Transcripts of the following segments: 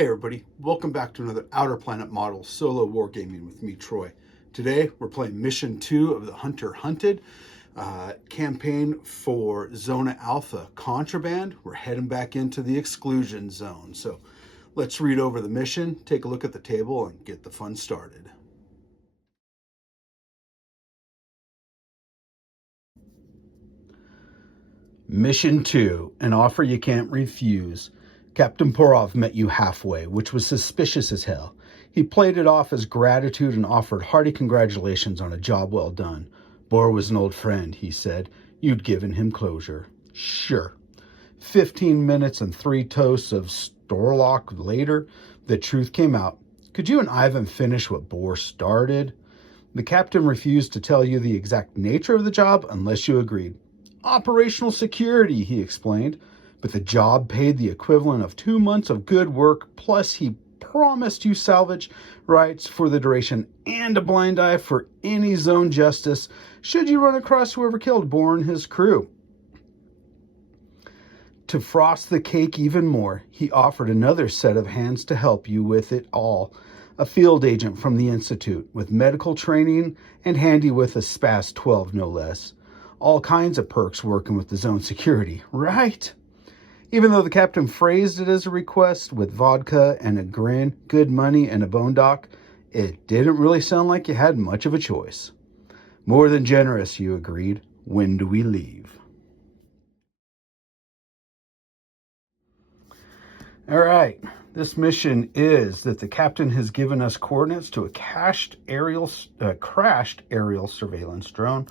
Hey everybody, welcome back to another Outer Planet Model solo wargaming with me, Troy. Today we're playing Mission 2 of the Hunter Hunted campaign for Zona Alpha, Kontraband. We're heading back into the exclusion zone. So let's read over the mission, take a look at the table, and get the fun started. Mission 2, an offer you can't refuse. Captain Porov met you halfway, which was suspicious as hell. He played it off as gratitude and offered hearty congratulations on a job well done. Bor was an old friend, he said. You'd given him closure. Sure. 15 minutes and 3 toasts of Storlock later, the truth came out. Could you and Ivan finish what Bor started? The captain refused to tell you the exact nature of the job unless you agreed. Operational security, he explained. But the job paid the equivalent of 2 months of good work, plus he promised you salvage rights for the duration and a blind eye for any zone justice should you run across whoever killed Bor and his crew. To frost the cake even more, he offered another set of hands to help you with it all. A field agent from the Institute with medical training and handy with a SPAS 12 no less. All kinds of perks working with the zone security, right? Even though the captain phrased it as a request with vodka and a grin, good money and a bone dock, it didn't really sound like you had much of a choice. More than generous, you agreed. When do we leave? All right, this mission is that the captain has given us coordinates to a crashed aerial surveillance drone.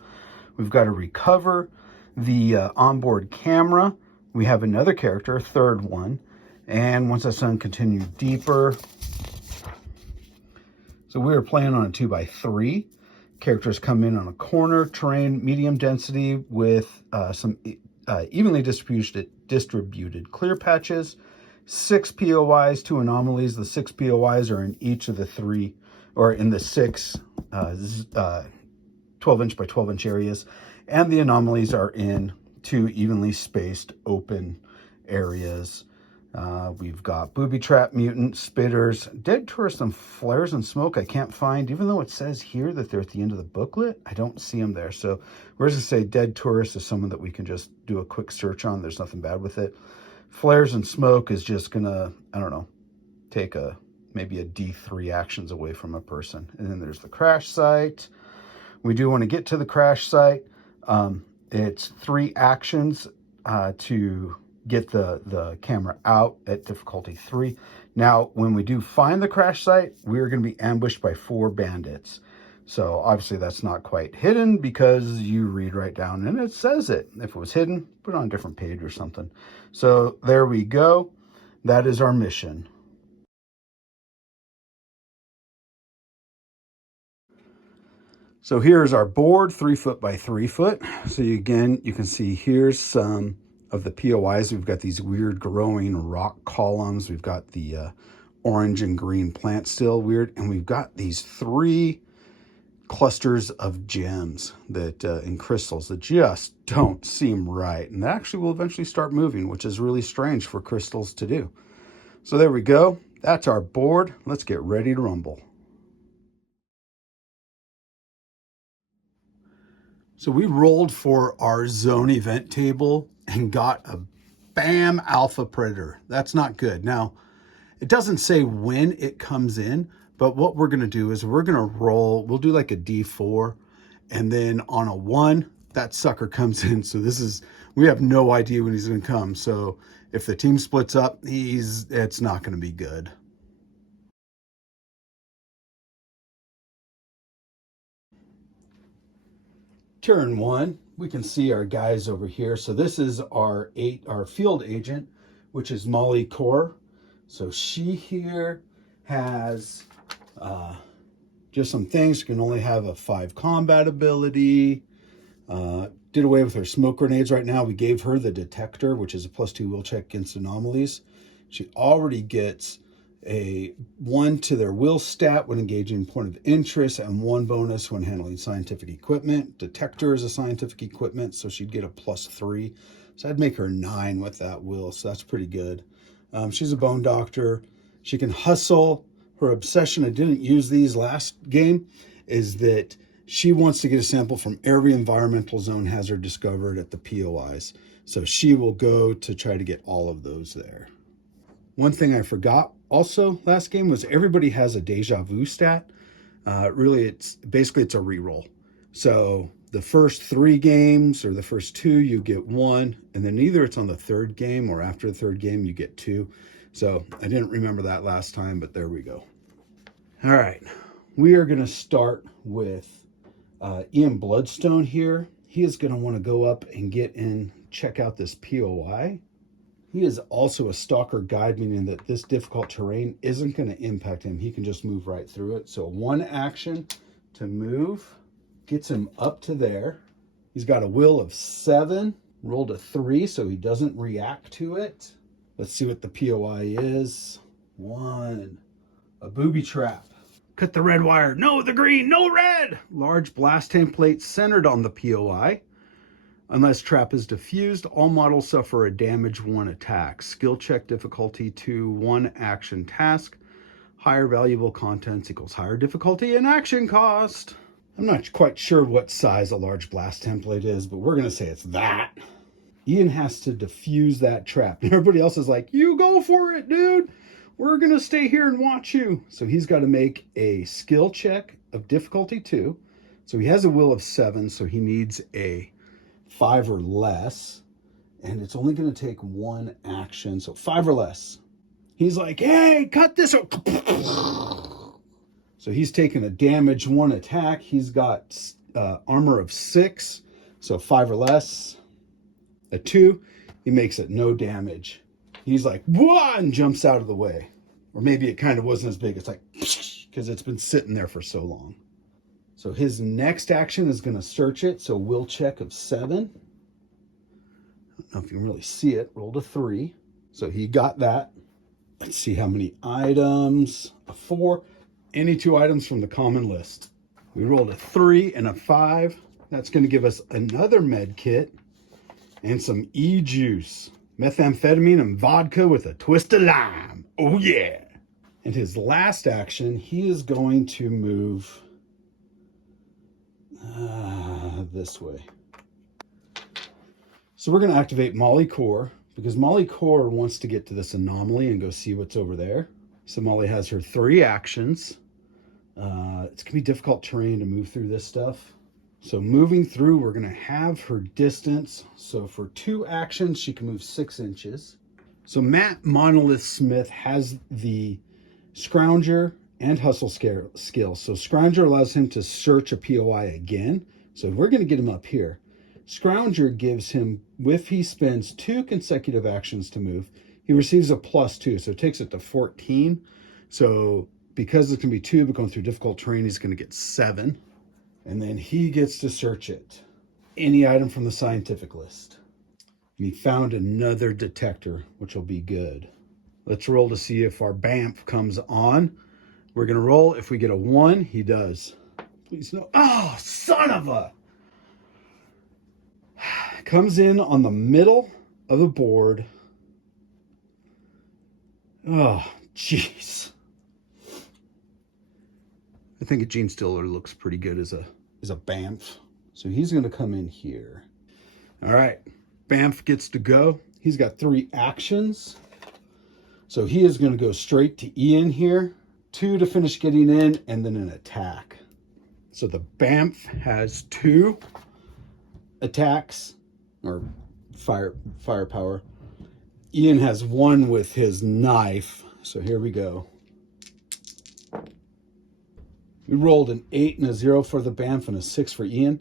We've got to recover the onboard camera. We have another character, a third one. And once that's done, continue deeper. So we are playing on a 2x3. Characters come in on a corner, terrain, medium density with some evenly distributed clear patches. 6 POIs, 2 anomalies. The 6 POIs are in each of the 3, or in the 6 12-inch by 12-inch areas. And the anomalies are in 2 evenly spaced open areas. We've got booby trap, mutant, spitters, dead tourists, and flares and smoke I can't find. Even though it says here that they're at the end of the booklet, I don't see them there. So we're just going to say dead tourist is someone that we can just do a quick search on. There's nothing bad with it. Flares and smoke is just going to, I don't know, take maybe a D3 actions away from a person. And then there's the crash site. We do want to get to the crash site. It's 3 actions to get the camera out at difficulty 3. Now, when we do find the crash site, we're going to be ambushed by 4 bandits. So obviously that's not quite hidden because you read right down and it says it. If it was hidden, put it on a different page or something. So there we go. That is our mission. So here's our board, 3 foot by 3 foot. So you can see here's some of the POIs. We've got these weird growing rock columns. We've got the orange and green plants still weird. And we've got these 3 clusters of gems that in crystals that just don't seem right. And they actually will eventually start moving, which is really strange for crystals to do. So there we go. That's our board. Let's get ready to rumble. So we rolled for our zone event table and got a BAM Alpha Predator. That's not good. Now, it doesn't say when it comes in, but what we're going to do is we're going to roll. We'll do like a D4, and then on a 1, that sucker comes in. So we have no idea when he's going to come. So if the team splits up, it's not going to be good. Turn 1, we can see our guys over here. So this is our field agent, which is Molly Core. So she here has just some things. She can only have a 5 combat ability. Did away with her smoke grenades right now. We gave her the detector, which is a +2 will check against anomalies. She already gets a 1 to their will stat when engaging point of interest and 1 bonus when handling scientific equipment. Detector is a scientific equipment, so she'd get a +3. So I'd make her 9 with that will, so that's pretty good. She's a bone doctor. She can hustle. Her obsession, I didn't use these last game, is that she wants to get a sample from every environmental zone hazard discovered at the POIs. So she will go to try to get all of those there. One thing I forgot also last game was everybody has a deja vu stat. Really, it's a reroll. So the first 3 games or the first 2, you get 1, and then either it's on the 3rd game or after the 3rd game, you get 2. So I didn't remember that last time, but there we go. All right, we are going to start with Ian Bloodstone here. He is going to want to go up and get in, check out this POI. He is also a stalker guide, meaning that this difficult terrain isn't going to impact him. He can just move right through it. So 1 action to move gets him up to there. He's got a will of 7, rolled a 3, so he doesn't react to it. Let's see what the POI is. 1, a booby trap. Cut the red wire. No, the green, no red. Large blast template centered on the POI. Unless trap is diffused, all models suffer a damage 1 attack. Skill check difficulty 2, 1 action task. Higher valuable contents equals higher difficulty and action cost. I'm not quite sure what size a large blast template is, but we're going to say it's that. Ian has to diffuse that trap. Everybody else is like, you go for it, dude. We're going to stay here and watch you. So he's got to make a skill check of difficulty 2. So he has a will of 7, so he needs a 5 or less, and it's only going to take 1 action, so 5 or less. He's like, hey, cut this out. So he's taking a damage 1 attack. He's got armor of 6, so 5 or less. A 2, he makes it no damage. He's like, whoa, and jumps out of the way. Or maybe it kind of wasn't as big. It's like, because it's been sitting there for so long. So his next action is going to search it. So will check of 7. I don't know if you can really see it. Rolled a 3. So he got that. Let's see how many items. A 4. Any 2 items from the common list. We rolled a 3 and a 5. That's going to give us another med kit and some E-juice. Methamphetamine and vodka with a twist of lime. Oh, yeah. And his last action, he is going to move this way. So we're going to activate Molly Core because Molly Core wants to get to this anomaly and go see what's over there. So Molly has her 3 actions. It's going to be difficult terrain to move through this stuff. So moving through, we're going to have her distance. So for 2 actions, she can move 6 inches. So Matt Monolith Smith has the Scrounger and Hustle skills. So Scrounger allows him to search a POI again. So we're going to get him up here. Scrounger gives him, if he spends 2 consecutive actions to move, he receives a +2. So it takes it to 14. So because it's going to be 2, but going through difficult terrain, he's going to get 7. And then he gets to search it. Any item from the scientific list. And he found another detector, which will be good. Let's roll to see if our BAMF comes on. We're going to roll. If we get a 1, he does. Please no. Oh, son of a. Comes in on the middle of the board. Oh, jeez. I think a Gene Stiller looks pretty good as a BAMF. So he's going to come in here. All right. BAMF gets to go. He's got 3 actions. So he is going to go straight to Ian here. 2 to finish getting in, and then an attack. So the BAMF has 2 attacks, or firepower. Ian has 1 with his knife. So here we go. We rolled an 8 and a 0 for the BAMF and a 6 for Ian.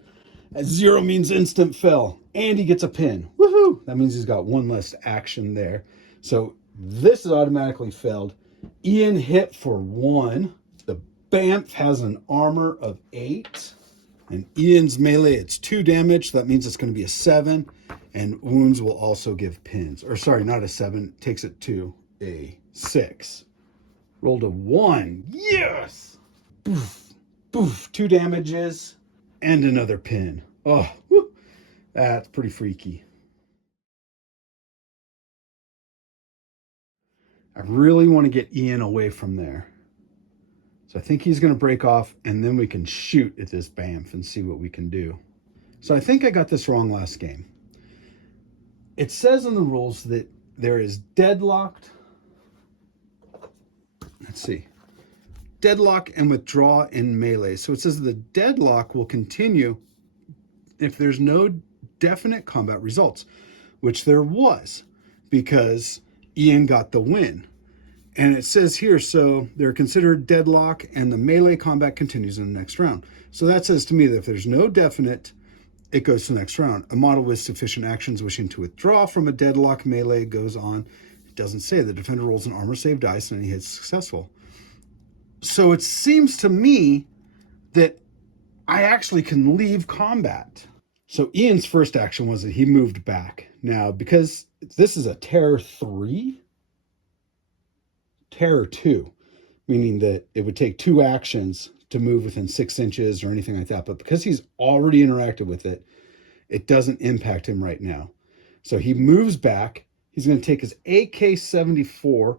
A 0 means instant fail, and he gets a pin. Woohoo! That means he's got 1 less action there. So this is automatically failed. Ian hit for 1. The BAMF has an armor of 8. And Ian's melee, it's 2 damage. That means it's going to be a 7. And wounds will also give pins. Or sorry, not a 7. Takes it to a 6. Rolled a 1. Yes! Boof, boof. 2 damages and another pin. Oh, whoo, that's pretty freaky. I really want to get Ian away from there. So I think he's going to break off, and then we can shoot at this Banff and see what we can do. So I think I got this wrong last game. It says in the rules that there is deadlocked. Let's see. Deadlock and withdraw in melee. So it says the deadlock will continue if there's no definite combat results, which there was because Ian got the win. And it says here, so they're considered deadlock and the melee combat continues in the next round. So that says to me that if there's no definite, it goes to the next round. A model with sufficient actions wishing to withdraw from a deadlock melee goes on. It doesn't say. The defender rolls an armor save dice and he hits successful. So it seems to me that I actually can leave combat. So Ian's first action was that he moved back. Now, because this is a Terror 3, Terror 2, meaning that it would take 2 actions to move within 6 inches or anything like that. But because he's already interacted with it, it doesn't impact him right now. So he moves back. He's going to take his AK-74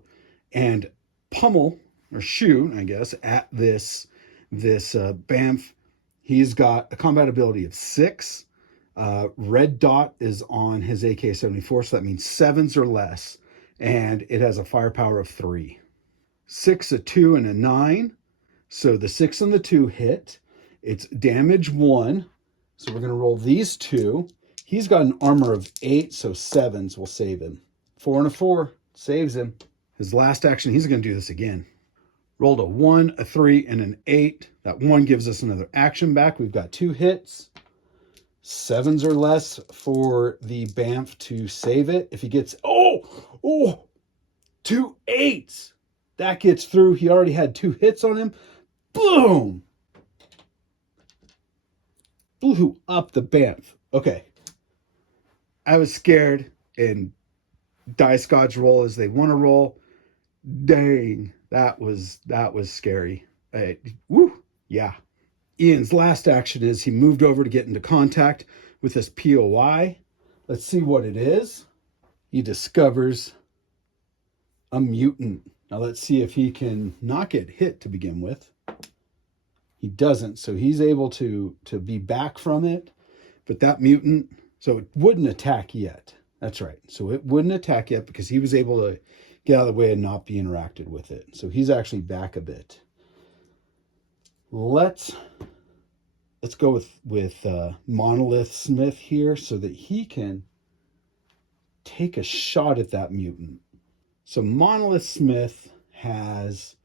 and pummel or shoot, I guess, at this Banff. He's got a combat ability of 6. Red dot is on his AK-74, so that means 7s or less. And it has a firepower of 3. 6, a 2, and a 9. So the 6 and the 2 hit. It's damage 1. So we're going to roll these 2. He's got an armor of 8, so 7s will save him. 4 and a 4 saves him. His last action, he's going to do this again. Rolled a 1, a 3, and an 8. That 1 gives us another action back. We've got 2 hits. 7s or less for the Banff to save it. If he gets, 2 8s. That gets through. He already had 2 hits on him. Boom! Blew up the Banff. Okay. I was scared, and dice gods roll as they want to roll. Dang, that was scary. Yeah. Ian's last action is he moved over to get into contact with this POI. Let's see what it is. He discovers a mutant. Now let's see if he can not get hit to begin with. He doesn't, so he's able to be back from it. But that mutant, so it wouldn't attack yet. That's right. So it wouldn't attack yet because he was able to get out of the way and not be interacted with it. So he's actually back a bit. Let's go with Monolith Smith here so that he can take a shot at that mutant. So Monolith Smith has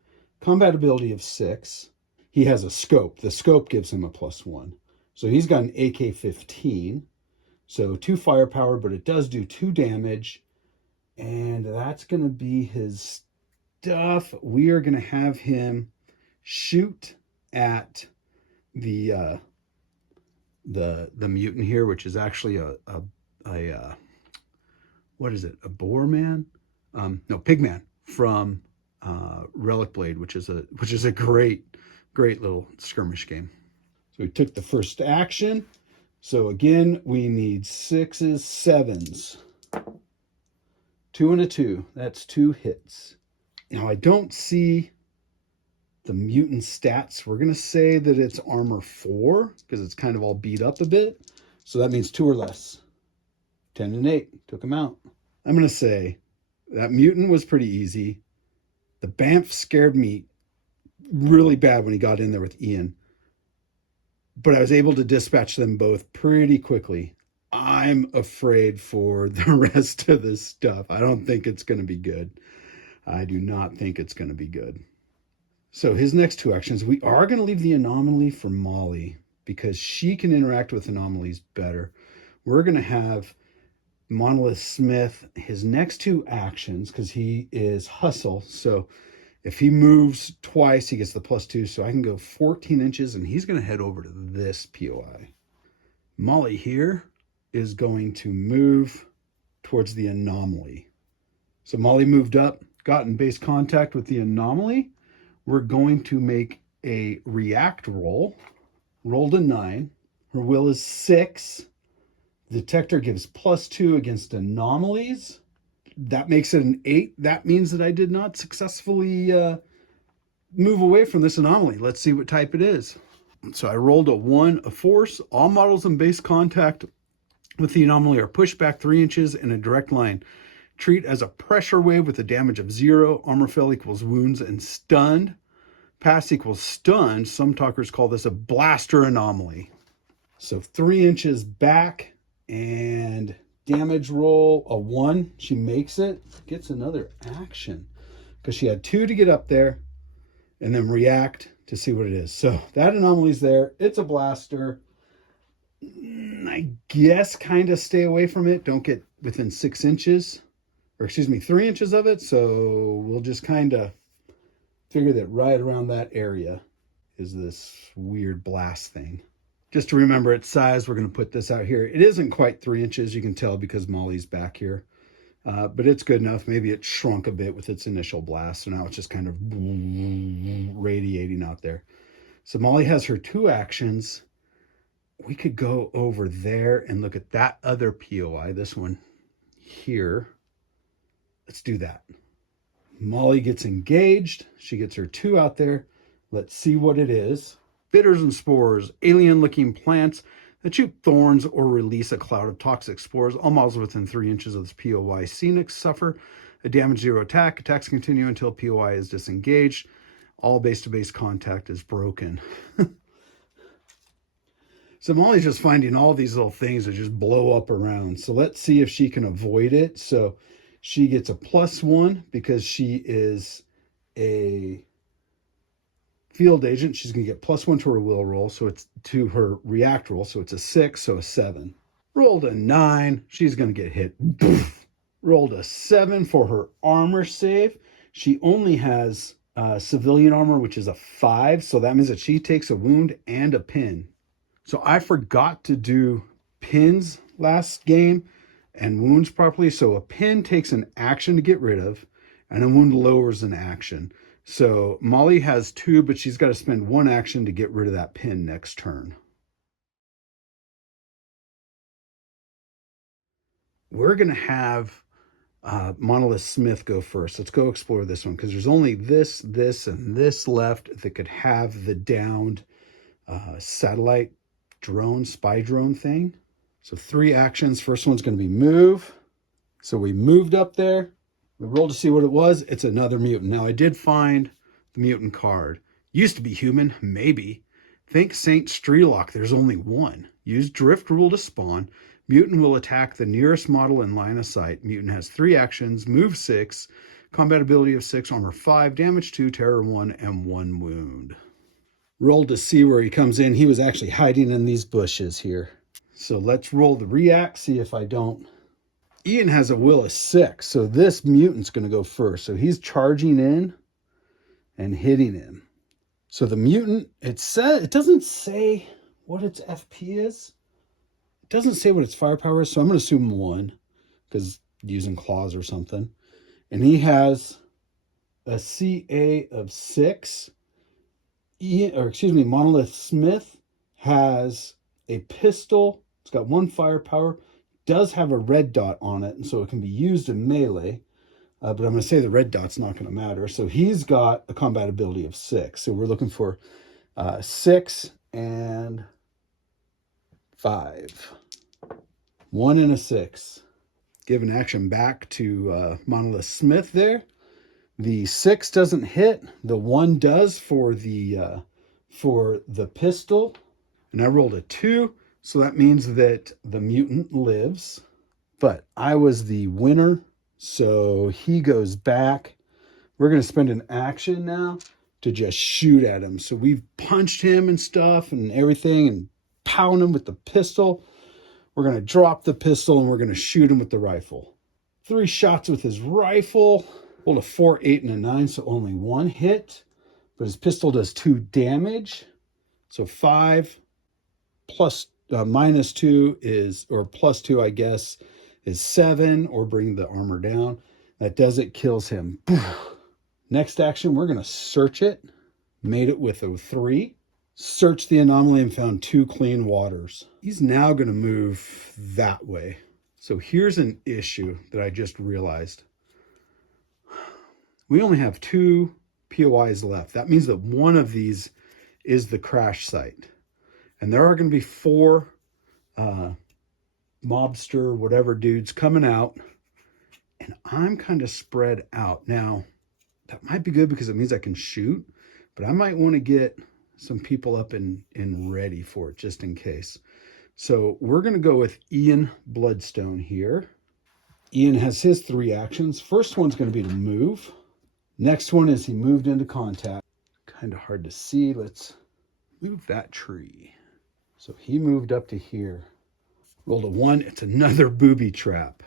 combat ability of 6. He has a scope. The scope gives him a +1. So he's got an AK-15. So 2 firepower, but it does do 2 damage. And that's going to be his stuff. We are going to have him shoot at the mutant here, which is actually a what is it? A boar man? No, pigman from Relic Blade, which is a great little skirmish game. So we took the first action. So again, we need 6s, 7s. 2 and a 2. That's 2 hits. Now I don't see the mutant stats. We're going to say that it's armor 4 because it's kind of all beat up a bit. So that means 2 or less. 10 and 8. Took him out. I'm going to say that mutant was pretty easy. The Banff scared me really bad when he got in there with Ian. But I was able to dispatch them both pretty quickly. I'm afraid for the rest of this stuff. I don't think it's going to be good. I do not think it's going to be good. So his next 2 actions, we are going to leave the anomaly for Molly because she can interact with anomalies better. We're going to have Monolith Smith, his next 2 actions, because he is hustle. So if he moves twice, he gets the +2. So I can go 14 inches, and he's going to head over to this POI. Molly here is going to move towards the anomaly. So Molly moved up, got in base contact with the anomaly. We're going to make a react roll. Rolled a 9. Her will is 6. Detector gives +2 against anomalies. That makes it an 8. That means that I did not successfully move away from this anomaly. Let's see what type it is. So I rolled a 1, a force. All models in base contact with the anomaly are pushed back 3 inches in a direct line. Treat as a pressure wave with a damage of 0. Armor fail equals wounds and stunned. Pass equals stunned. Some talkers call this a blaster anomaly. So 3 inches back and damage roll a 1. She makes it. Gets another action because she had 2 to get up there and then react to see what it is. So that anomaly's there. It's a blaster. I guess kind of stay away from it. Don't get within 6 inches. Or excuse me, 3 inches of it. So we'll just kind of figure that right around that area is this weird blast thing. Just to remember its size, we're going to put this out here. It isn't quite 3 inches, you can tell because Molly's back here. But it's good enough. Maybe it shrunk a bit with its initial blast. So now it's just kind of radiating out there. So Molly has her 2 actions. We could go over there and look at that other POI, this one here. Let's do that. Molly gets engaged. She gets her 2 out there. Let's see what it is. Bitters and spores, alien-looking plants that shoot thorns or release a cloud of toxic spores. All models within 3 inches of this POI scenic suffer a damage 0 attack. Attacks continue until POI is disengaged. All base-to-base contact is broken. So Molly's just finding all these little things that just blow up around. So let's see if she can avoid it. So she gets a +1 because she is a field agent. She's going to get +1 to her will roll. So it's to her react roll. So it's a 6, so a 7. Rolled a 9. She's going to get hit. Rolled a 7 for her armor save. She only has civilian armor, which is a 5. So that means that she takes a wound and a pin. So I forgot to do pins last game and wounds properly. So a pin takes an action to get rid of, and a wound lowers an action. So Molly has 2, but she's got to spend 1 action to get rid of that pin next turn. We're going to have Monolith Smith go first. Let's go explore this one because there's only this, and this left that could have the downed satellite drone, spy drone thing. So 3 actions. First one's going to be move. So we moved up there. We rolled to see what it was. It's another mutant. Now I did find the mutant card. Used to be human, maybe. Think Saint Strelock. There's only 1. Use drift rule to spawn. Mutant will attack the nearest model in line of sight. Mutant has 3 actions. Move 6. Combat ability of 6. Armor 5. Damage 2. Terror 1. And 1 wound. Rolled to see where he comes in. He was actually hiding in these bushes here. So let's roll the react, see if I don't. Ian has a will of 6, so this mutant's going to go first. So he's charging in and hitting him. So the mutant, it doesn't say what its FP is. It doesn't say what its firepower is, so I'm going to assume 1 because using claws or something. And he has a CA of 6. Monolith Smith has a pistol. It's got 1 firepower. Does have a red dot on it, and so it can be used in melee. But I'm going to say the red dot's not going to matter. So he's got a combat ability of 6. So we're looking for 6 and 5. 1 and a 6. Give an action back to Monolith Smith there. The 6 doesn't hit. The 1 does for the pistol. And I rolled a 2. So that means that the mutant lives. But I was the winner. So he goes back. We're going to spend an action now to just shoot at him. So we've punched him and stuff and everything and pound him with the pistol. We're going to drop the pistol and we're going to shoot him with the rifle. 3 shots with his rifle. Rolled a 4, 8, and a 9, so only 1 hit. But his pistol does 2 damage. So 5 plus minus 2 is, or plus 2, I guess, is 7, or bring the armor down. That does it, kills him. Next action, we're going to search it. Made it with a 3. Searched the anomaly and found 2 clean waters. He's now going to move that way. So here's an issue that I just realized. We only have 2 POIs left. That means that one of these is the crash site. And there are going to be 4 mobster, whatever dudes coming out. And I'm kind of spread out. Now, that might be good because it means I can shoot. But I might want to get some people up and ready for it just in case. So we're going to go with Ian Bloodstone here. Ian has his 3 actions. First one's going to be to move. Next one is he moved into contact. Kind of hard to see. Let's move that tree. So he moved up to here. Rolled a 1. It's another booby trap.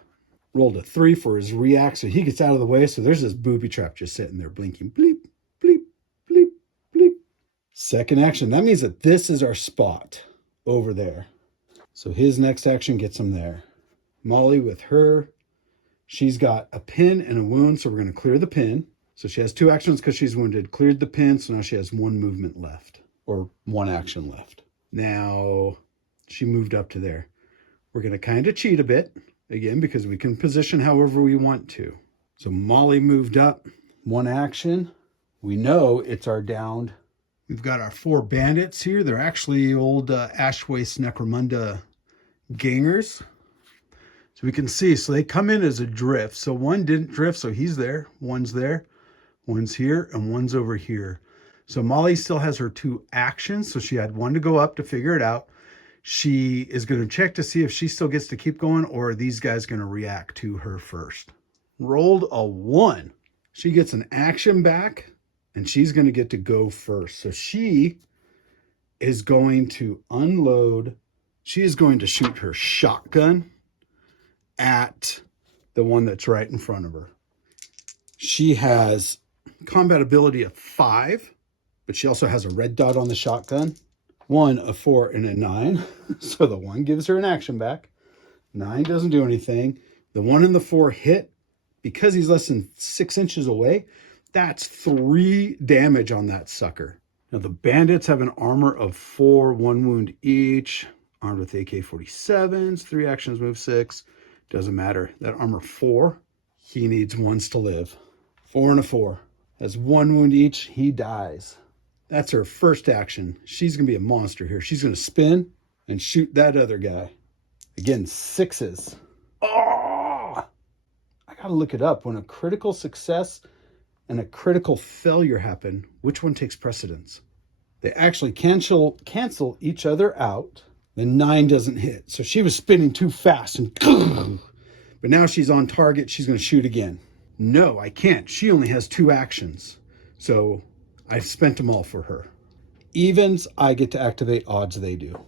Rolled a 3 for his react. So he gets out of the way. So there's this booby trap just sitting there blinking. Bleep, bleep, bleep, bleep. Second action. That means that this is our spot over there. So his next action gets him there. Molly with her. She's got a pin and a wound. So we're going to clear the pin. So she has 2 actions because she's wounded. Cleared the pin, so now she has 1 movement left. Or 1 action left. Now, she moved up to there. We're going to kind of cheat a bit. Again, because we can position however we want to. So Molly moved up. 1 action. We know it's our downed. We've got our 4 bandits here. They're actually old Ashwaste Necromunda gangers. So we can see, so they come in as a drift. So 1 didn't drift, so he's there. 1's there. 1's here, and 1's over here. So Molly still has her 2 actions. So she had 1 to go up to figure it out. She is going to check to see if she still gets to keep going, or are these guys going to react to her first. Rolled a 1. She gets an action back, and she's going to get to go first. So she is going to unload. She is going to shoot her shotgun at the one that's right in front of her. She has combat ability of 5, but she also has a red dot on the shotgun. 1, a 4, and a 9. So the 1 gives her an action back. 9 doesn't do anything. The 1 and the 4 hit. Because he's less than 6 inches away, that's 3 damage on that sucker. Now the bandits have an armor of 4, 1 wound each, armed with AK-47s, 3 actions, move 6. Doesn't matter. That armor 4, he needs 1s to live. 4 and a 4. Has 1 wound each, he dies. That's her first action. She's going to be a monster here. She's going to spin and shoot that other guy. Again, 6s. Oh! I got to look it up. When a critical success and a critical failure happen, which one takes precedence? They actually cancel each other out. The 9 doesn't hit. So she was spinning too fast. But now she's on target. She's going to shoot again. No, I can't. She only has 2 actions. So I've spent them all for her. Evens, I get to activate. Odds, they do.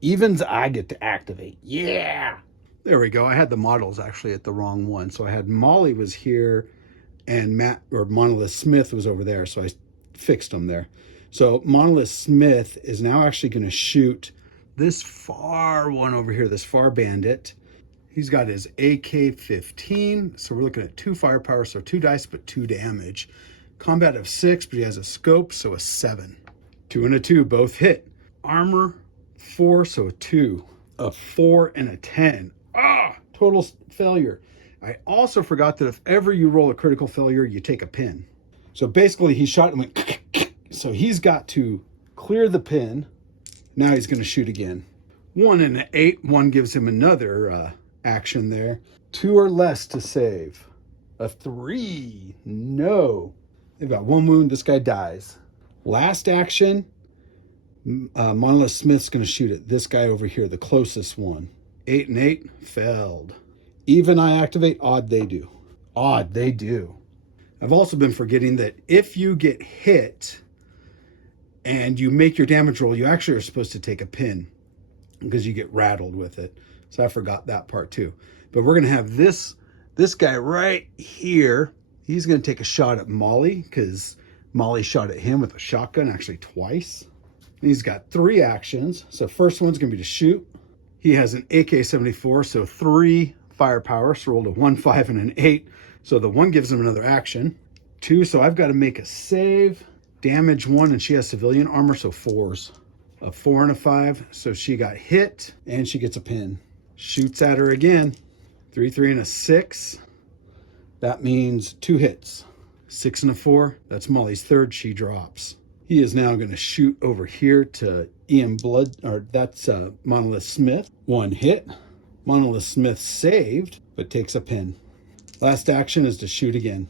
Evens, I get to activate. Yeah! There we go. I had the models actually at the wrong one. So I had Molly was here and Monolith Smith was over there. So I fixed them there. So Monolith Smith is now actually going to shoot this far one over here, this far bandit. He's got his AK-15. So we're looking at 2 firepower, so 2 dice, but 2 damage. Combat of 6, but he has a scope, so a 7. 2 and a 2, both hit. Armor, 4, so a 2. A 4 and a 10. Total failure. I also forgot that if ever you roll a critical failure, you take a pin. So basically he shot and went, so he's got to clear the pin. Now he's going to shoot again. 1 and an 8. 1 gives him another action there. 2 or less to save. A 3. No. They've got 1 wound. This guy dies. Last action. Monolith Smith's going to shoot at this guy over here, the closest one. 8 and 8. Failed. Even I activate. Odd, they do. Odd, they do. I've also been forgetting that if you get hit and you make your damage roll, you actually are supposed to take a pin because you get rattled with it. So I forgot that part too. But we're going to have this guy right here. He's going to take a shot at Molly because Molly shot at him with a shotgun, actually twice. And he's got 3 actions. So first one's going to be to shoot. He has an AK-74, so 3 firepower. So rolled a 1, 5, and an 8. So the 1 gives him another action. 2, so I've got to make a save. Damage 1, and she has civilian armor, so 4s. A 4 and a 5, so she got hit, and she gets a pin. Shoots at her again. 3, 3, and a 6. That means 2 hits. 6 and a 4. That's Molly's third. She drops. He is now going to shoot over here to Ian Blood, or that's Monolith Smith. 1 hit. Monolith Smith saved, but takes a pin. Last action is to shoot again.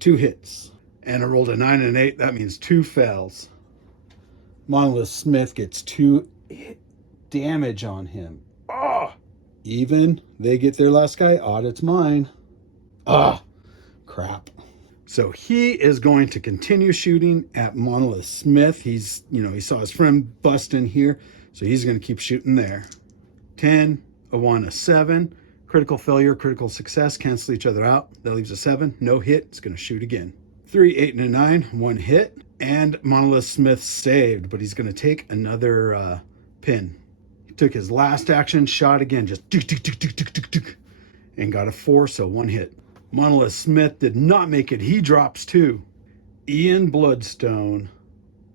2 hits. And I rolled a 9 and an 8. That means 2 fails. Monolith Smith gets 2 damage on him. Oh! Even. They get their last guy. Odd, it's mine. Ah! Crap. So he is going to continue shooting at Monolith Smith. He's, he saw his friend bust in here, so he's going to keep shooting there. 10, a 1, a 7. Critical failure, critical success, cancel each other out. That leaves a 7. No hit. It's going to shoot again. 3, 8, and a 9. 1 hit. And Monolith Smith saved, but he's going to take another pin. He took his last action, shot again, just and got a 4, so 1 hit. Monolith Smith did not make it. He drops 2. Ian Bloodstone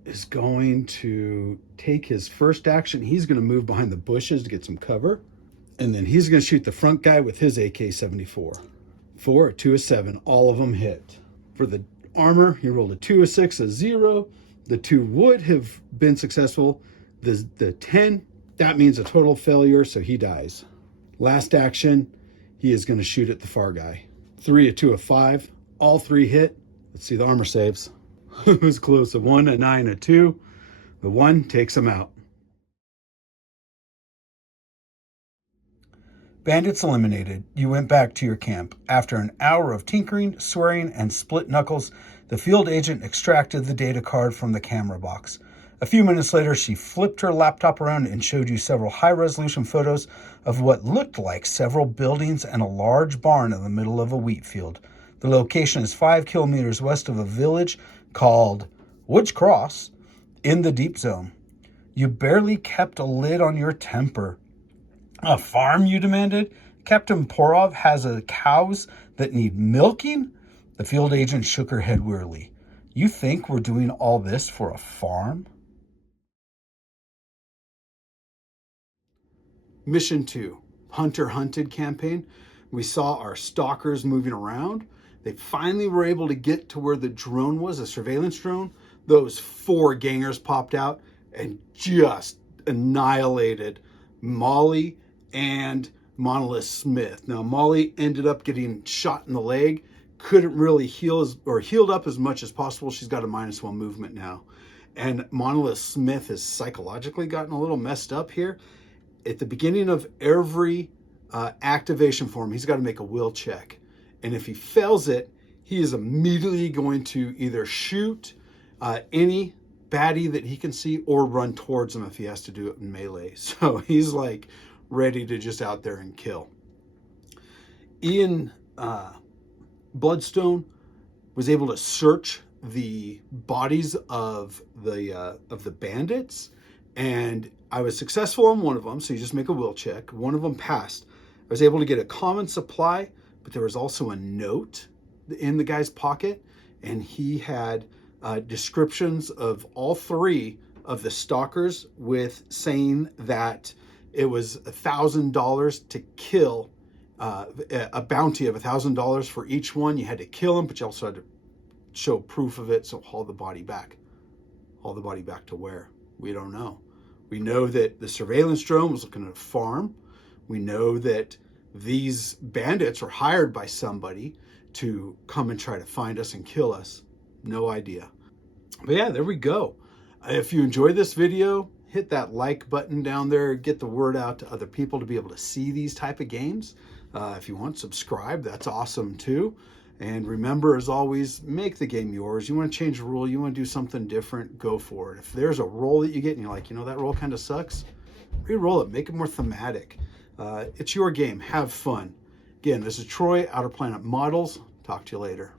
is going to take his first action. He's going to move behind the bushes to get some cover. And then he's going to shoot the front guy with his AK-74. 4, a 2, a 7. All of them hit. For the armor, he rolled a 2, a 6, a 0. The 2 would have been successful. The 10, that means a total failure, so he dies. Last action, he is going to shoot at the far guy. 3, a 2, a 5. All 3 hit. Let's see the armor saves. It was close. A 1, a 9, a 2. The 1 takes him out. Bandits eliminated, you went back to your camp. After an hour of tinkering, swearing, and split knuckles, the field agent extracted the data card from the camera box. A few minutes later, she flipped her laptop around and showed you several high-resolution photos of what looked like several buildings and a large barn in the middle of a wheat field. The location is 5 kilometers west of a village called Woods Cross in the Deep Zone. You barely kept a lid on your temper. A farm, you demanded? Captain Porov has cows that need milking? The field agent shook her head wearily. You think we're doing all this for a farm? Mission 2, Hunter Hunted campaign. We saw our stalkers moving around. They finally were able to get to where the drone was, a surveillance drone. Those 4 gangers popped out and just annihilated Molly and Monolith Smith. Now, Molly ended up getting shot in the leg, couldn't really healed up as much as possible. She's got a -1 movement now. And Monolith Smith has psychologically gotten a little messed up here. At the beginning of every activation for him, he's got to make a will check. And if he fails it, he is immediately going to either shoot any baddie that he can see or run towards him if he has to do it in melee. So he's like ready to just out there and kill. Ian Bloodstone was able to search the bodies of the bandits, and I was successful on one of them, so you just make a will check. One of them passed. I was able to get a common supply, but there was also a note in the guy's pocket, and he had descriptions of all 3 of the stalkers with saying that it was $1,000 to kill, a bounty of $1,000 for each one. You had to kill them, but you also had to show proof of it, so haul the body back. Haul the body back to where? We don't know. We know that the surveillance drone was looking at a farm. We know that these bandits are hired by somebody to come and try to find us and kill us. No idea. But yeah, there we go. If you enjoyed this video, hit that like button down there. Get the word out to other people to be able to see these type of games. If you want, subscribe. That's awesome too. And remember, as always, make the game yours. You want to change a rule, you want to do something different, go for it. If there's a role that you get and you're like, that role kind of sucks, re-roll it, make it more thematic. It's your game. Have fun. Again, this is Troy, Outer Planet Models. Talk to you later.